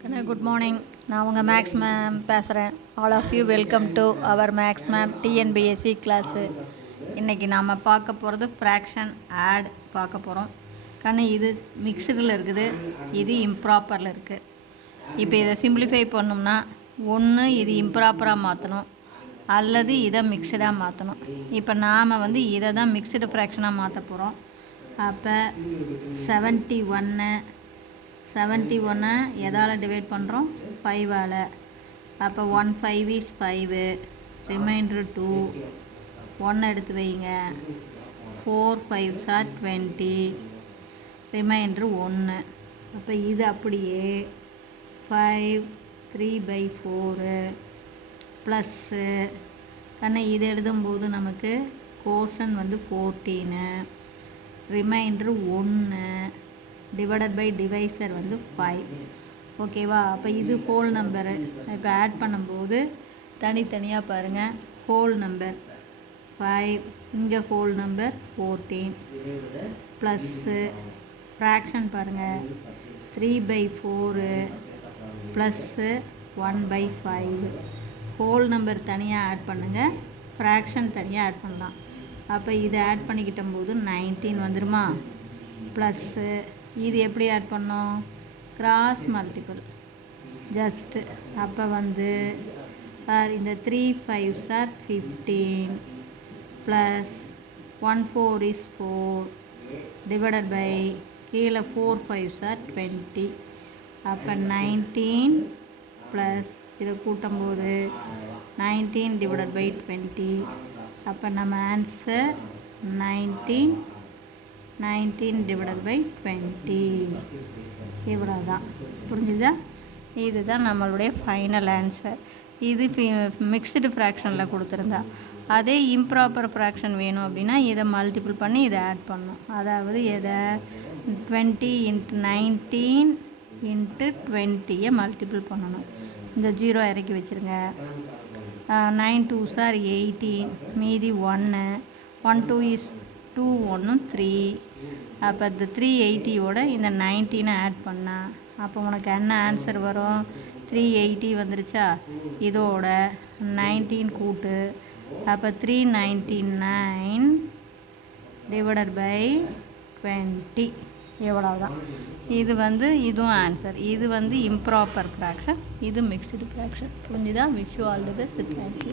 Good morning. நான் உங்கள் maths ma'am பேசுகிறேன். All of you welcome to our maths ma'am TNPSC class. இன்றைக்கி நாம் பார்க்க போகிறது ஃப்ராக்ஷன் ஆட் பார்க்க போகிறோம். இது மிக்சடில் இருக்குது, இது இம்ப்ராப்பரில் இருக்குது. இப்போ இதை சிம்பிளிஃபை பண்ணோம்னா ஒன்று இது இம்ப்ராப்பராக மாற்றணும் அல்லது இதை மிக்சடாக மாற்றணும். இப்போ நாம் இதை தான் மிக்சடு ஃப்ராக்ஷனாக மாற்ற போகிறோம். அப்போ 71 எதால் டிவைட் பண்ணுறோம்? 5ஆல். அப்போ 1 5 is 5, ரிமைண்டர் 2, 1 எடுத்து வைங்க. 4 5s are 20, ரிமைண்டர் 1. அப்போ இது அப்படியே 5 3/4 ப்ளஸ்ஸு இது எழுதும்போது நமக்கு கோஷன் 14, ரிமைண்டர் 1 டிவைடட் பை டிவைசர் 5. ஓகேவா? அப்போ இது ஹோல் நம்பரு. இப்போ ஆட் பண்ணும்போது தனித்தனியாக பாருங்கள். ஹோல் நம்பர் 5, இங்கே ஹோல் நம்பர் 14 ப்ளஸ்ஸு ஃப்ராக்ஷன் பாருங்கள் 3/4 ப்ளஸ்ஸு 1/5. ஹோல் நம்பர் தனியாக ஆட் பண்ணுங்கள், ஃப்ராக்ஷன் தனியாக ஆட் பண்ணலாம். அப்போ இதை ஆட் பண்ணிக்கிட்ட போது 19 வந்துடுமா? ப்ளஸ்ஸு இது எப்படி ஆட் பண்ணோம்? Cross multiple just. அப்போ இந்த 3 5s are 15 plus 1 4 is 4 divided by கீழே 4 5s are 20. அப்போ 19 ப்ளஸ் இதை கூட்டும்போது 19 டிவைடட் பை 20. அப்போ நம்ம ஆன்சர் 19 டிவைடட் பை 20. இவ்வளோ தான். புரிஞ்சுதா? இதுதான் நம்மளுடைய ஃபைனல் ஆன்சர். இது மிக்ஸ்டு ஃப்ராக்ஷனில் கொடுத்துருந்தா. அதே இம்ப்ராப்பர் ஃப்ராக்ஷன் வேணும் அப்படின்னா இதை மல்டிபிள் பண்ணி இதை ஆட் பண்ணணும். அதாவது எதை 20 × 19 × 20 மல்டிபிள் பண்ணணும். இந்த 0 இறக்கி வச்சுருங்க. 9 2s are 18, மீதி 1 1 2 is 2 1 3. அப்போ இந்த 380யோட இந்த 19 ஆட் பண்ணால் அப்போ உனக்கு என்ன ஆன்சர் வரும்? 380 வந்துருச்சா? இதோட 19 கூட்டு. அப்போ 399 டிவைடட் பை 20. எவ்வளோதான். இது இதுவும் ஆன்சர். இது இம்ப்ராப்பர் ஃப்ராக்ஷன், இது மிக்ஸ்டு ஃப்ராக்ஷன். புரிஞ்சுதா? Wish you all the best. Thank you.